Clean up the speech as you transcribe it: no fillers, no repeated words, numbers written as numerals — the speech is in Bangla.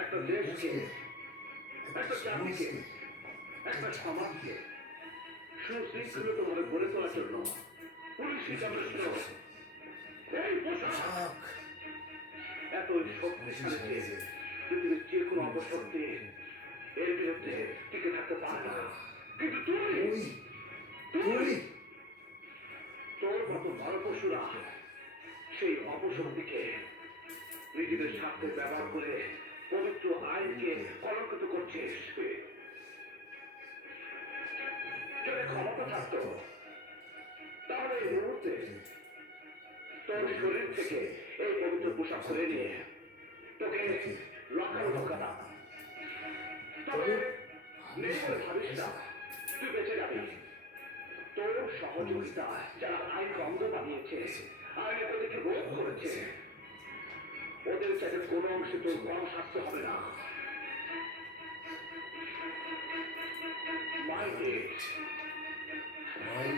একটা দেশকে, একটা জাতিকে, একটা সমাজকে সুশৃঙ্খলভাবে গড়ে তোলার জন্য পুলিশই যথেষ্ট। এই পোশাক এত শক্তিশালী যে পৃথিবীর যে কোনো অপশক্তি এর বিরুদ্ধে টিকে থাকতে পারে না। কিন্তু তুই তোর মতো নরপশুরা সেই অপশক্তিকে নিজেদের স্বার্থে ব্যবহার করে পবিত্র আইনকে কলঙ্কিত করছিস। যদি ক্ষমতা থাকতো তাহলে এই মুহূর্তে তোর শরীর থেকে এই পবিত্র পোশাক করে নিয়ে তোকে লকারে ঢোকাতাম। তবে নেই বলে ভাবিস না, তুই বেঁচে যাবি। তোর সহযোগিতা যারা আইন অঙ্গ বানিয়েছে, আইনে তোদেরকে রোধ করেছে, ওদের চাইতে কোনো অংশে তোর কম শাস্তি হবে না। My